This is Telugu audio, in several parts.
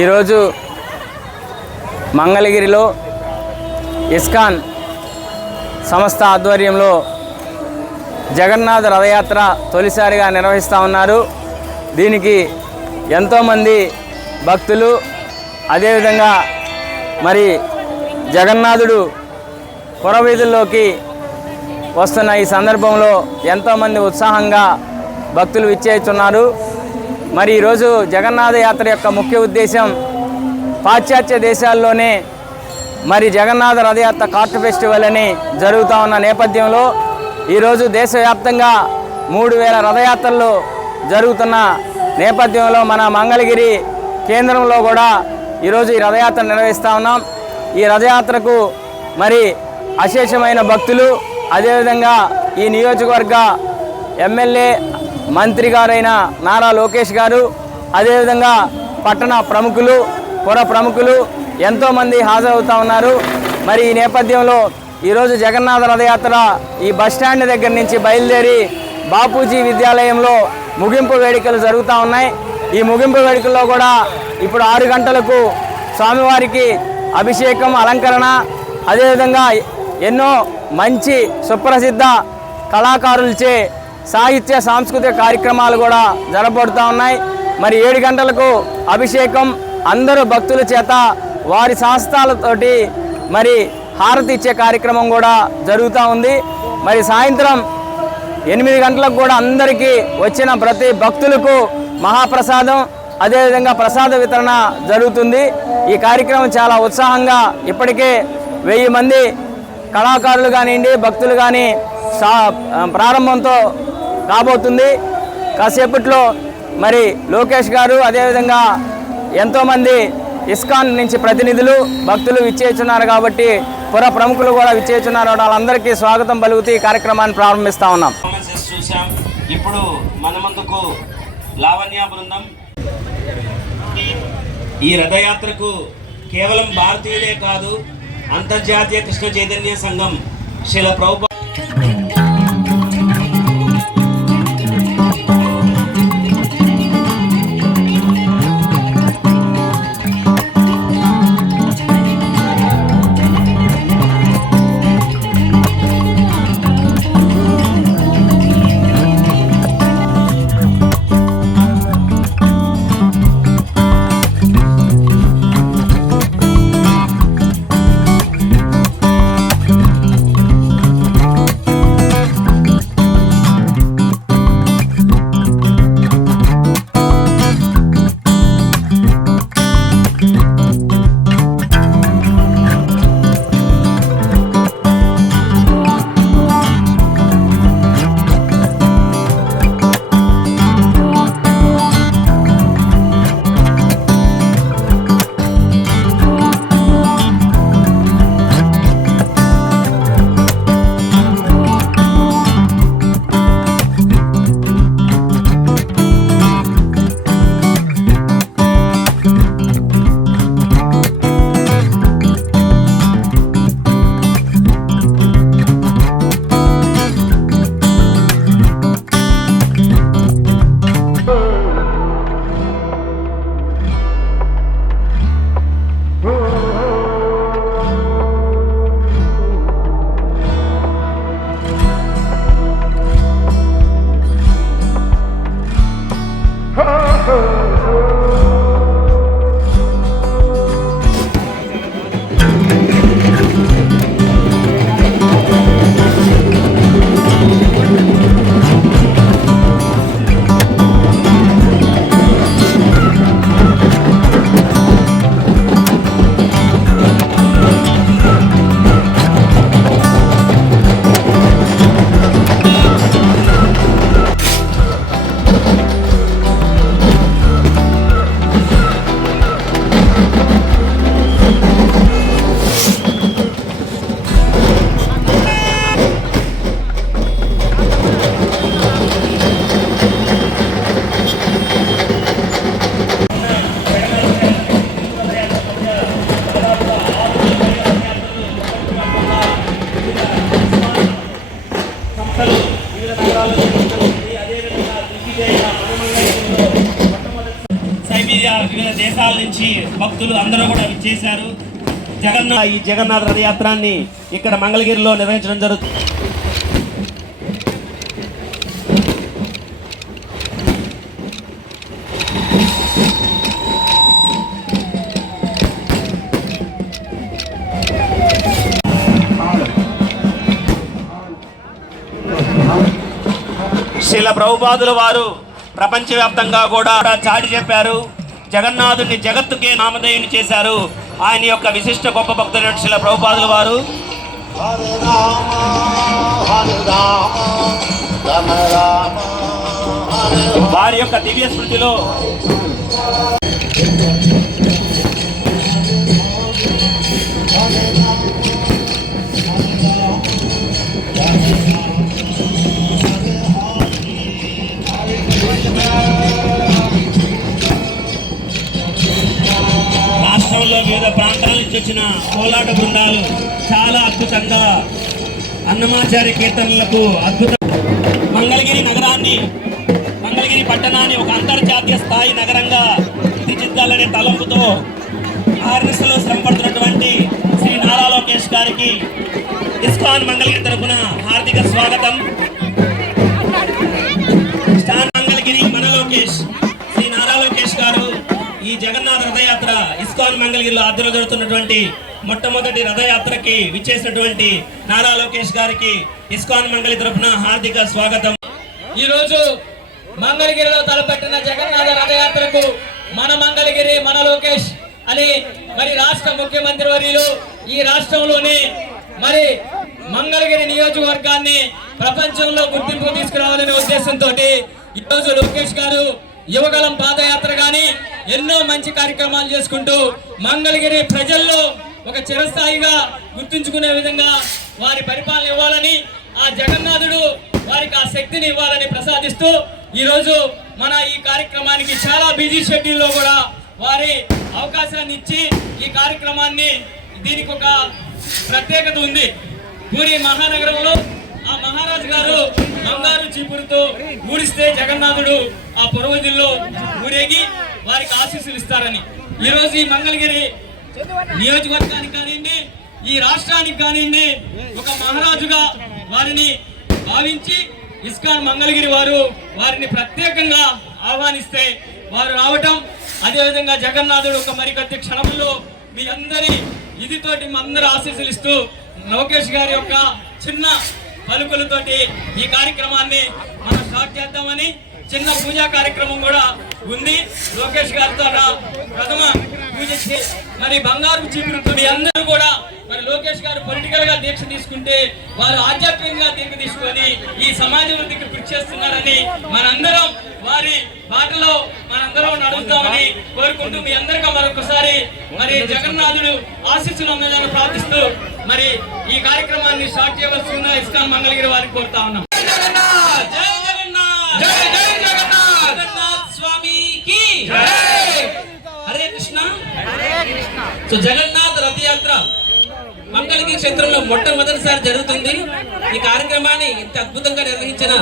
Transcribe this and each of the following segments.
ఈరోజు మంగళగిరిలో ఇస్కాన్ సంస్థ ఆధ్వర్యంలో జగన్నాథ రథయాత్ర తొలిసారిగా నిర్వహిస్తూ ఉన్నారు. దీనికి ఎంతోమంది భక్తులు అదేవిధంగా మరి జగన్నాథుడు పురవీధుల్లోకి వస్తున్న ఈ సందర్భంలో ఎంతోమంది ఉత్సాహంగా భక్తులు విచ్చేస్తున్నారు. మరి ఈరోజు జగన్నాథ యాత్ర యొక్క ముఖ్య ఉద్దేశం పాశ్చాత్య దేశాల్లోనే మరి జగన్నాథ రథయాత్ర కార్ట్ ఫెస్టివల్ అని జరుగుతూ ఉన్న నేపథ్యంలో ఈరోజు దేశవ్యాప్తంగా మూడు వేల రథయాత్రలు జరుగుతున్న నేపథ్యంలో మన మంగళగిరి కేంద్రంలో కూడా ఈరోజు ఈ రథయాత్ర నిర్వహిస్తూ ఉన్నాం. ఈ రథయాత్రకు మరి అశేషమైన భక్తులు అదేవిధంగా ఈ నియోజకవర్గ ఎమ్మెల్యే మంత్రి గారైన నారా లోకేష్ గారు అదేవిధంగా పట్టణ ప్రముఖులు పుర ప్రముఖులు ఎంతోమంది హాజరవుతూ ఉన్నారు. మరి ఈ నేపథ్యంలో ఈరోజు జగన్నాథ రథయాత్ర ఈ బస్ స్టాండ్ దగ్గర నుంచి బయలుదేరి బాపూజీ విద్యాలయంలో ముగింపు వేడుకలు జరుగుతూ ఉన్నాయి. ఈ ముగింపు వేడుకల్లో కూడా ఇప్పుడు ఆరు గంటలకు స్వామివారికి అభిషేకం అలంకరణ అదేవిధంగా ఎన్నో మంచి సుప్రసిద్ధ కళాకారులచే సాహిత్య సాంస్కృతిక కార్యక్రమాలు కూడా జరపబడుతూ ఉన్నాయి. మరి ఏడు గంటలకు అభిషేకం అందరూ భక్తుల చేత వారి శాస్త్రాలతోటి మరి హారతి ఇచ్చే కార్యక్రమం కూడా జరుగుతూ ఉంది. మరి సాయంత్రం ఎనిమిది గంటలకు కూడా అందరికీ వచ్చిన ప్రతి భక్తులకు మహాప్రసాదం అదేవిధంగా ప్రసాద వితరణ జరుగుతుంది. ఈ కార్యక్రమం చాలా ఉత్సాహంగా ఇప్పటికే వెయ్యి మంది కళాకారులు కానివ్వండి భక్తులు కానీ సా ప్రారంభంతో కాబోతుంది. కాసేపట్లో మరి లోకేష్ గారు అదేవిధంగా ఎంతోమంది ఇస్కాన్ నుంచి ప్రతినిధులు భక్తులు విచ్చేస్తున్నారు కాబట్టి పుర ప్రముఖులు కూడా విచ్చేస్తున్నారు. వాళ్ళందరికీ స్వాగతం పలుకుతూ ఈ కార్యక్రమాన్ని ప్రారంభిస్తా ఉన్నాం. చూసాం ఇప్పుడు మన ముందుకు లావణ్య బృందం. ఈ రథయాత్రకు కేవలం భారతీయులే కాదు అంతర్జాతీయ కృష్ణ చైతన్య సంఘం శిల ప్రభుప జగన్నాథ ఈ జగన్నాథ రథయాత్రాన్ని ఇక్కడ మంగళగిరిలో నిర్వహించడం జరుగుతుంది శిల ప్రభుపాదుల వారు ప్రపంచవ్యాప్తంగా కూడా చాటి చెప్పారు. జగన్నాథుడిని జగత్తుకే నామధేయుని చేశారు. ఆయన యొక్క విశిష్ట గొప్ప భక్తులైన శిల ప్రభుపాదుల వారు. వారి యొక్క దివ్య స్మృతిలో వివిధ ప్రాంతాల నుంచి వచ్చిన కోలాట బృందాలు చాలా అద్భుతంగా అన్నమాచార్య కీర్తనలకు అద్భుత మంగళగిరి నగరాన్ని మంగళగిరి పట్టణాన్ని ఒక అంతర్జాతీయ స్థాయి నగరంగా తీర్చిదిద్దాలనే తలంపుతో ఆర్ఎస్లో శ్రమపడుతున్నటువంటి శ్రీ నారా లోకేష్ గారికి ఇస్కాన్ మంగళగిరి తరపున హార్దిక స్వాగతం. ఇస్కాన్ మంగళగిరిలో ఆధ్వర్యంలో జరుగుతున్నటువంటి మొట్టమొదటి రథయాత్రకి విచ్చేసినటువంటి నారా లోకేష్ గారికి ఇస్కాన్ మంగళి తరపున హార్దిక స్వాగతం. ఈరోజు మంగళగిరిలో తలపెట్టిన జగన్నాథ రథయాత్రకు మన మంగళగిరి మన లోకేష్ అని మరి రాష్ట్ర ముఖ్యమంత్రి వర్యులు ఈ రాష్ట్రంలోని మరి మంగళగిరి నియోజకవర్గాన్ని ప్రపంచంలో గుర్తింపు తీసుకురావాలనే ఉద్దేశంతో ఈరోజు లోకేష్ గారు యువగలం పాదయాత్ర కానీ ఎన్నో మంచి కార్యక్రమాలు చేసుకుంటూ మంగళగిరి ప్రజల్లో ఒక చిరస్థాయిగా గుర్తుంచుకునే విధంగా వారి పరిపాలన ఇవ్వాలని ఆ జగన్నాథుడు వారికి ఆ శక్తిని ఇవ్వాలని ప్రసాదిస్తూ ఈరోజు మన ఈ కార్యక్రమానికి చాలా బిజీ షెడ్యూల్లో కూడా వారి అవకాశాన్ని ఇచ్చి ఈ కార్యక్రమాన్ని దీనికి ఒక ప్రత్యేకత ఉంది. పూరి మహానగరంలో ఆ మహారాజు గారు బంగారు చీపురుతో ఊడిస్తే జగన్నాథుడు ఆ పురోగతిలో ఊరేగి వారికి ఆశీస్సులు ఇస్తారని. ఈరోజు ఈ మంగళగిరి నియోజకవర్గానికి కానివ్వండి ఈ రాష్ట్రానికి కానివ్వండి ఒక మహారాజుగా వారిని భావించి ఇస్కాన్ మంగళగిరి వారు వారిని ప్రత్యేకంగా ఆహ్వానిస్తే వారు రావటం అదేవిధంగా జగన్నాథుడు ఒక మరికొద్ది క్షణంలో మీ అందరి ఇదితోటి మీ అందరూ ఆశీస్సులు ఇస్తూ లోకేష్ గారి యొక్క చిన్న పలుకులతోటి ఈ కార్యక్రమాన్ని మనం స్టార్ట్ చేద్దామని చిన్న పూజా కార్యక్రమం కూడా ఉంది. లోకేష్ గారితో ప్రథమ పూజ మరి బంగారు చీపురుతో అందరూ కూడా మరి లోకేష్ గారు పొలిటికల్గా దీక్ష తీసుకుంటే వారు ఆధ్యాత్మికంగా దీక్ష తీసుకొని ఈ సమాజ వృద్ధికి కృషి చేస్తున్నారని మనందరం వారి బాటలో మనందరం నడుద్దామని కోరుకుంటూ మీ అందరికీ మరొకసారి మరి జగన్నాథుడు ఆశీస్సులు అందాలని ప్రార్థిస్తూ మరి ఈ కార్యక్రమాన్ని స్టార్ట్ చేయవలసిన ఇస్కాన్ మంగళగిరి వారికి కోరుతా ఉన్నాం. జై జగన్నాథ్! జై జై జగన్నాథ్! జగన్నాథ్! స్వామికి! హరే కృష్ణ! సో జగన్నాథ్ రథయాత్ర మంగళగిరి క్షేత్రంలో మొట్టమొదటిసారి జరుగుతుంది. ఈ కార్యక్రమాన్ని ఇంత అద్భుతంగా నిర్వహించిన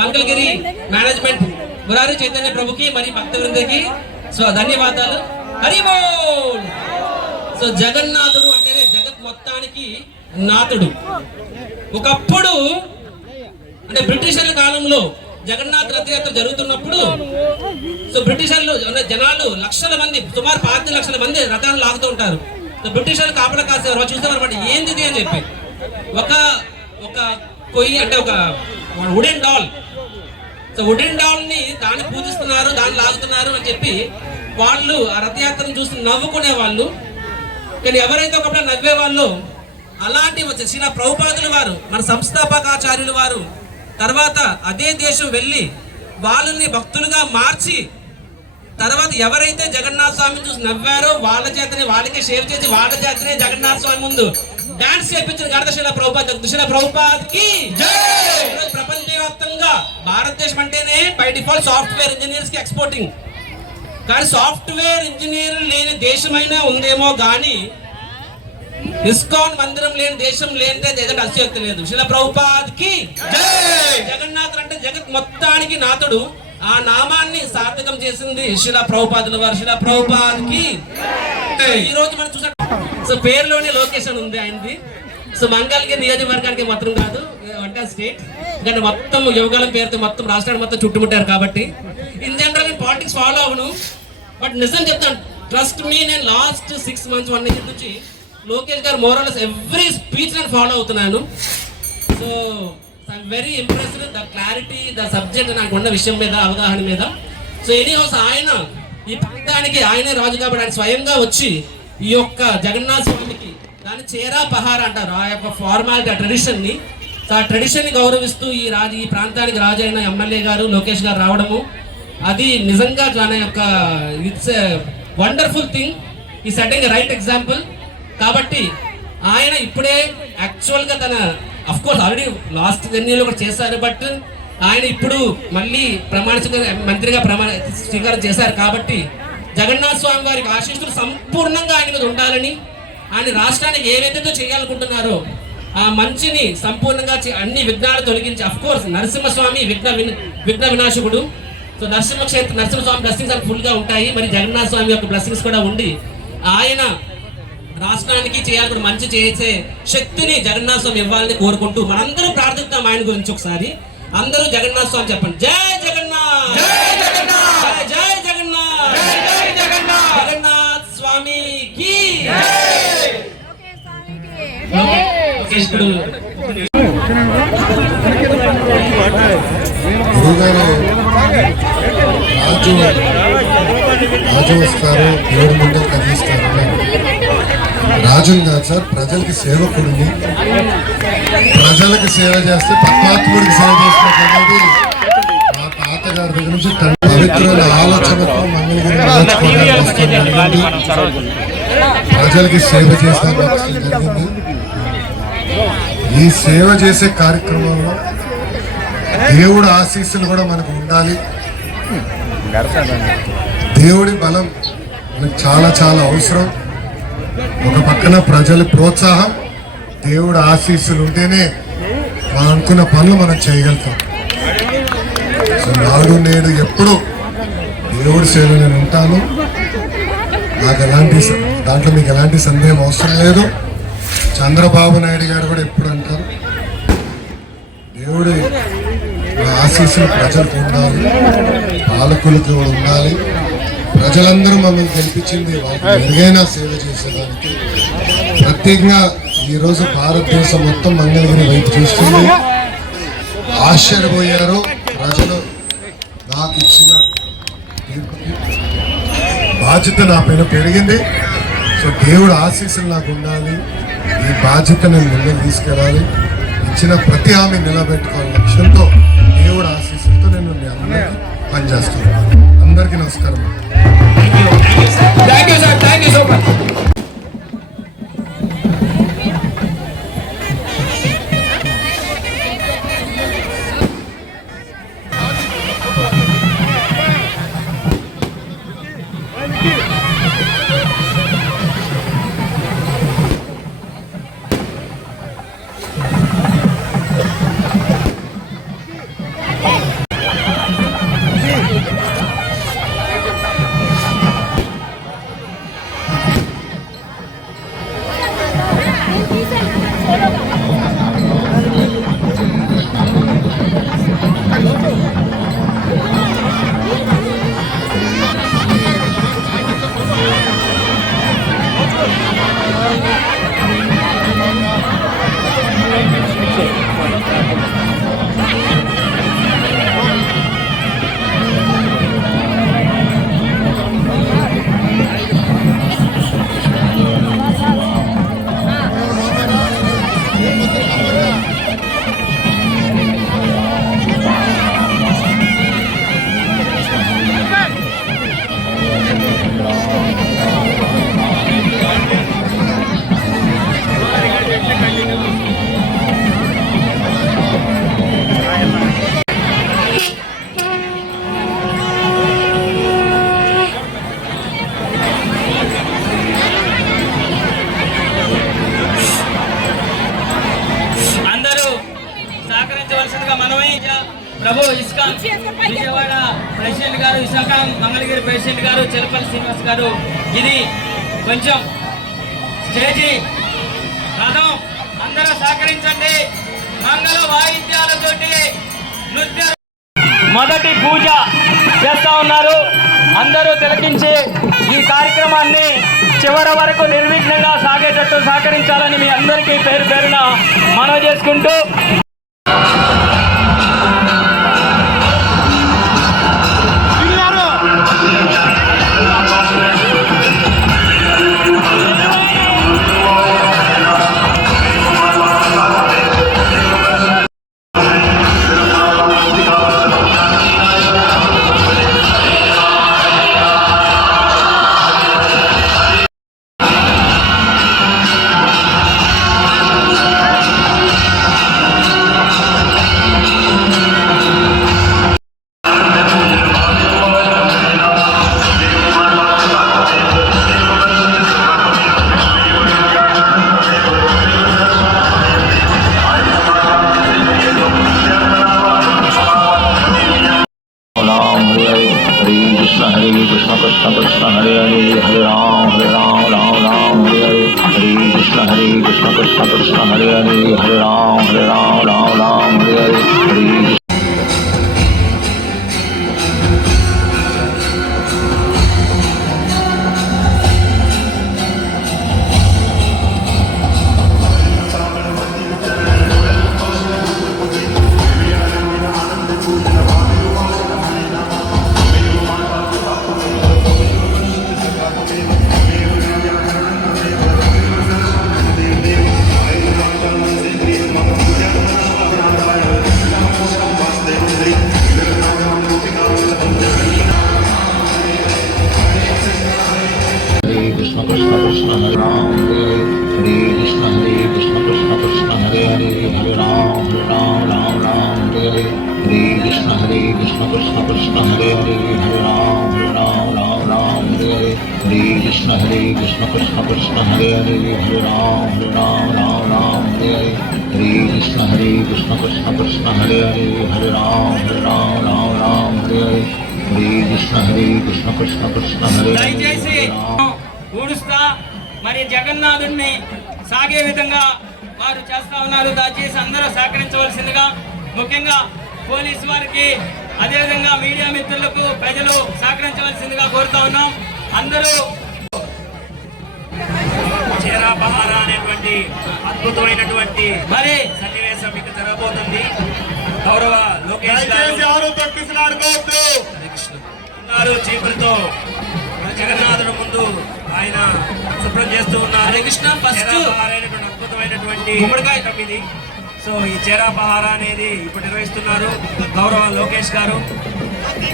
మంగళగిరి మేనేజ్మెంట్ మురారి చైతన్య ప్రభుకి మరి భక్తవృందకి సో ధన్యవాదాలు. హరి బోల్! సో జగన్నాథుడు మొత్తానికి నాథుడు. ఒకప్పుడు అంటే బ్రిటిషర్ల కాలంలో జగన్నాథ్ రథయాత్ర జరుగుతున్నప్పుడు సో బ్రిటిషర్లు అంటే జనాలు లక్షల మంది సుమారు పాతి లక్షల మంది రథాలు లాగుతూ ఉంటారు. సో బ్రిటిషర్లు కాపలా కాసేవారు. చూసేవారు అనమాట ఏంది అని చెప్పి. ఒక ఒక కొయ్యి అంటే ఒక వుడెన్ డాల్ సో వుడెన్ డాల్ని దాన్ని పూజిస్తున్నారు దాన్ని లాగుతున్నారు అని చెప్పి వాళ్ళు ఆ రథయాత్రను చూసి నవ్వుకునే వాళ్ళు కానీ ఎవరైతే ఒకప్పుడు నవ్వే వాళ్ళు అలాంటి వచ్చే శ్రీల ప్రభుపాదుల వారు మన సంస్థాపకాచార్యుల వారు తర్వాత అదే దేశం వెళ్ళి వాళ్ళని భక్తులుగా మార్చి తర్వాత ఎవరైతే జగన్నాథ స్వామిని చూసి నవ్వారో వాళ్ళ చేతనే వాళ్ళకే షేర్ చేసి వాళ్ళ చేతనే జగన్నాథ స్వామి ముందు డాన్స్ చేయించిన ఘనత శిల ప్రభుపాద్ శిల ప్రభుపాద్కి ఈరోజు ప్రపంచవ్యాప్తంగా భారతదేశం అంటేనే బై డిఫాల్ట్ సాఫ్ట్వేర్ ఇంజనీర్స్కి ఎక్స్పోర్టింగ్ కానీ సాఫ్ట్వేర్ ఇంజనీర్ లేని దేశమైనా ఉందేమో కానీ ఇస్కాన్ మందిరం లేని దేశం లేనిదే ఏదంటే అతిశక్తి లేదు. శిల ప్రభుపాద్కి జగన్నాథుడు అంటే జగత్ మొత్తానికి నాథుడు. ఆ నామాన్ని సార్థకం చేసింది శిలా ప్రభుపాదుల వారు. శిలా ప్రభుపాద్కి. ఈ రోజు మనం చూసాం సో పేరులోనే లొకేషన్ ఉంది ఆయనది. సో మంగళగిరి నియోజకవర్గానికి మాత్రం కాదు అంటే స్టేట్. ఎందుకంటే మొత్తం యువగలం పేరుతో మొత్తం రాష్ట్రాన్ని మొత్తం చుట్టుముట్టారు కాబట్టి. ఇన్ జనరల్ నేను పాలిటిక్స్ ఫాలో అవును బట్ నిజం చెప్తాను ట్రస్ట్ మీ నేను last six months one year నుంచి Lokesh garu morals every speech నేను ఫాలో అవుతున్నాను. So I'm very impressed the clarity the subject నాకు ఉన్న విషయం మీద అవగాహన మీద. సో ఎనీ హౌస్ ఆయన ఈ ప్రాంతానికి ఆయనే రాజు కాబట్టి ఆయన స్వయంగా వచ్చి ఈ యొక్క జగన్నాథ స్వామికి దాన్ని చేరా పహార అంటారు. ఆ యొక్క ఫార్మాలిటీ ఆ ట్రెడిషన్ని సో ఆ ట్రెడిషన్ని గౌరవిస్తూ ఈ రాజు ఈ ప్రాంతానికి రాజు అయిన ఎమ్మెల్యే గారు లోకేష్ గారు రావడము. అది నిజంగా తన యొక్క ఇట్స్ వండర్ఫుల్ థింగ్ ఈ సెట్టింగ్ రైట్ ఎగ్జాంపుల్ కాబట్టి ఆయన ఇప్పుడే యాక్చువల్గా తన అఫ్ కోర్స్ ఆల్రెడీ లాస్ట్ జర్నీలో కూడా చేశారు బట్ ఆయన ఇప్పుడు మళ్ళీ ప్రమాణ మంత్రిగా ప్రమాణ స్వీకారం చేశారు కాబట్టి జగన్నాథ స్వామి వారికి ఆశీస్సులు సంపూర్ణంగా ఆయన మీద ఉండాలని ఆయన రాష్ట్రానికి విధంగా చేయాలనుకుంటున్నారో ఆ మంచిని సంపూర్ణంగా అన్ని విఘ్నాలు తొలగించి అఫ్ కోర్స్ నరసింహస్వామి విఘ్న విఘ్న వినాశకుడు. సో నరసింహ క్షేత్ర నరసింహస్వామి బ్లెస్సింగ్స్ అని ఫుల్గా ఉంటాయి. మరి జగన్నాథ స్వామి యొక్క బ్లెస్సింగ్స్ కూడా ఉండి ఆయన రాష్ట్రానికి చేయాలి కూడా మంచి చేసే శక్తిని జగన్నాథ స్వామి ఇవ్వాలని కోరుకుంటూ మనందరూ ప్రార్థిద్దాం ఆయన గురించి ఒకసారి. అందరూ జగన్నాథ స్వామి చెప్పండి. జై జగన్నాథ్! జై జగన్నాథ్! జై జగన్నాథ్! జై జగన్నాథ్! జగన్నాథ్! స్వామికి ఓకే, ఇప్పుడు గురుగారు రాజు రాజు వస్తారు ముందు కదిలిస్తారు రాజుని కాదు సార్ ప్రజలకి సేవకుడిని ప్రజలకు సేవ చేస్తే పరమాత్ముడికి సేవ చేస్తున్నది మా తాతగారి దగ్గర నుంచి తన పవిత్రుల ఆలోచనతో మంగళగిరి నియోజకవర్గానికి ప్రజలకి సేవ చేస్తారు జరిగింది ఈ సేవ చేసే కార్యక్రమంలో దేవుడు ఆశీస్సులు కూడా మనకు ఉండాలి. దేవుడి బలం మనకు చాలా చాలా అవసరం. ఒక పక్కన ప్రజల ప్రోత్సాహం దేవుడు ఆశీస్సులు ఉంటేనే మనం అనుకున్న పనులు మనం చేయగలుగుతాం. సో నాడు నేడు ఎప్పుడు దేవుడి సేవ నేను ఉంటాను. నాకు ఎలాంటి దాంట్లో మీకు ఎలాంటి సందేహం అవసరం లేదు. చంద్రబాబు నాయుడు గారు కూడా ఎప్పుడు అంటారు? దేవుడు ఆశీస్సులు ప్రజలకు ఉండాలి పాలకులకు ఉండాలి. ప్రజలందరూ మమ్మల్ని గెలిపించింది వాళ్ళకి మెరుగైన సేవ చేసేదానికి. ప్రత్యేకంగా ఈరోజు భారతదేశం మొత్తం మంగళగిరి వైపు చూస్తుంది. ఆశ్చర్యపోయారు ప్రజలు. నాకు ఇచ్చిన బాధ్యత నా పైన పెరిగింది. సో దేవుడు ఆశీస్సులు నాకు ఉండాలి. ఈ బాధ్యతను నేను ముందుకు తీసుకెళ్ళాలి. ఇచ్చిన ప్రతి హామీ నిలబెట్టుకోవాలి లక్ష్యంతో దేవుడు ఆశీస్సులతో నేను మీ అందరికీ పనిచేస్తున్నాను. అందరికీ నమస్కారం. సహకరించవలసిందిగా మనమే ప్రభు ఇస్కాన్ విజయవాడ ప్రెసిడెంట్ గారు విశాఖ మంగళగిరి ప్రెసిడెంట్ గారు చిలపల్లి శ్రీనివాస్ గారు. ఇది కొంచెం స్టేజి రథం అందరూ సహకరించండి. మంగళ వాయిద్యాలతోటి నృత్య మొదటి పూజ చేస్తా ఉన్నారు. అందరూ తిలకించి ఈ కార్యక్రమాన్ని చివరి వరకు నిర్విఘ్నంగా సాగేటట్టు సహకరించాలని మీ అందరికీ పేరు పేరున మనవి చేసుకుంటూ ఊడుస్తా మరి జగన్నాథుడిని సాగే విధంగా వారు చేస్తా ఉన్నారు. దయచేసి అందరూ సహకరించవలసిందిగా ముఖ్యంగా పోలీసు వారికి అదేవిధంగా మీడియా మిత్రులకు ప్రజలు సహకరించవలసిందిగా కోరుతా ఉన్నాం. అందరూ అనేటువంటి అద్భుతమైనటువంటి మరి సన్నివేశం మీకు జరగబోతుంది. గౌరవ లోకేష్ గారు ఉన్నారు చీపులతో జగన్నాథుడు ముందు ఆయన శుభ్రం చేస్తూ ఉన్నారు. కృష్ణ, చేరాపహారైనటువంటి అద్భుతమైనటువంటి గుమ్మడికాయ. ఇది సో ఈ చేరాపహార అనేది ఇప్పుడు నిర్వహిస్తున్నారు గౌరవ లోకేష్ గారు. హరే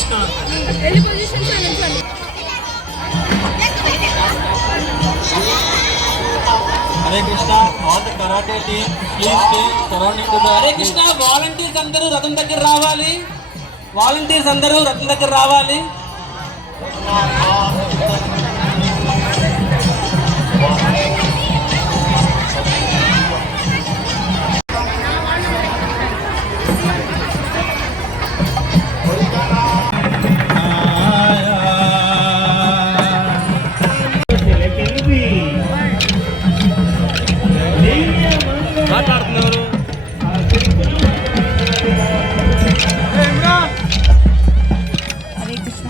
స్వాగతం కృష్ణ వెళ్ళి position చాలించాలి Hare Krishna all the karate team please stay surrounding to Hare Krishna volunteers అందరూ రథం దగ్గర రావాలి. వాలంటీర్స్ అందరూ రథం దగ్గర రావాలి.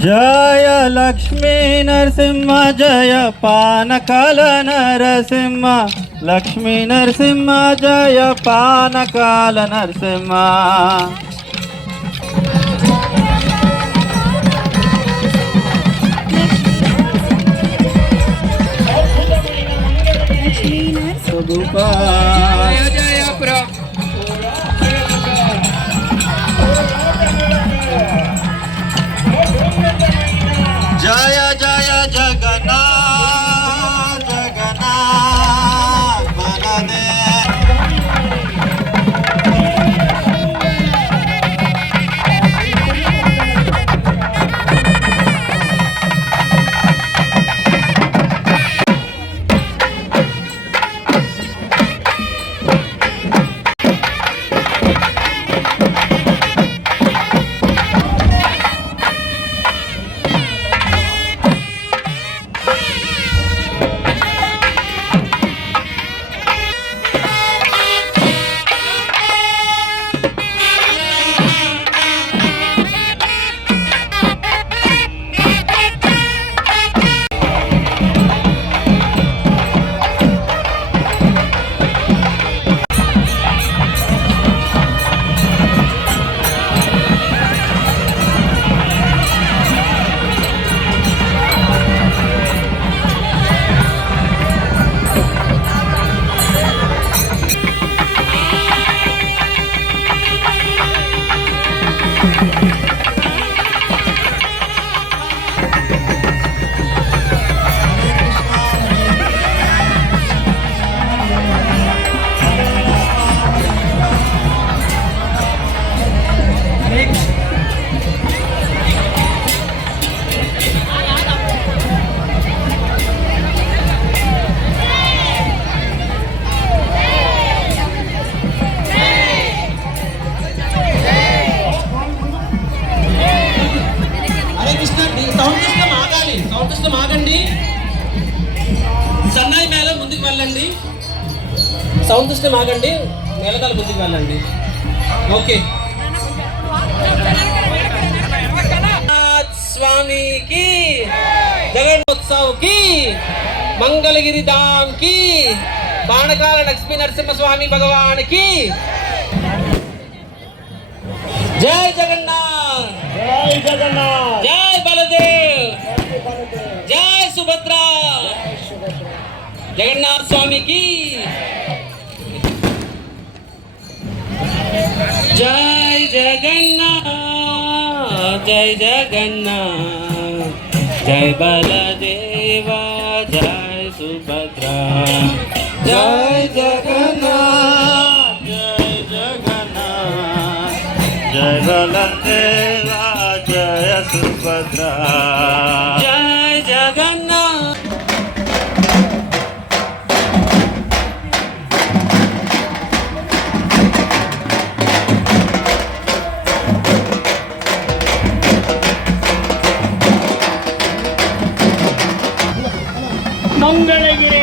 జయ లక్ష్మీ నరసింహ జయ పానకాల నరసింహ లక్ష్మీ నరసింహ జయ పానకాల నరసింహ జయ బాణకాల లక్ష్మీ నరసింహ స్వామి భగవాన్కి జై జగన్నాథ్ జై జగన్నాథ్ జై బలదేవ్ జై సుభద్ర జగన్నాథ్ స్వామికి జై జగన్నాథ్ జై జగన్నాథ్ జై బలదేవ జై సుభద్ర जय जगन्नाथ जय जगन्नाथ जय भलदेवा जय सुभद्रा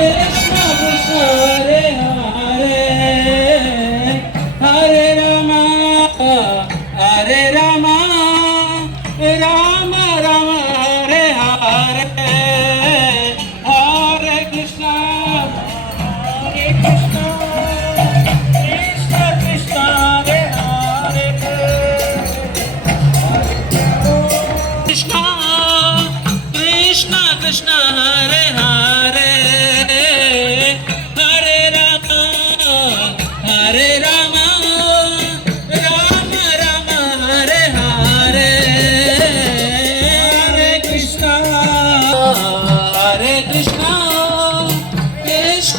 Yeah.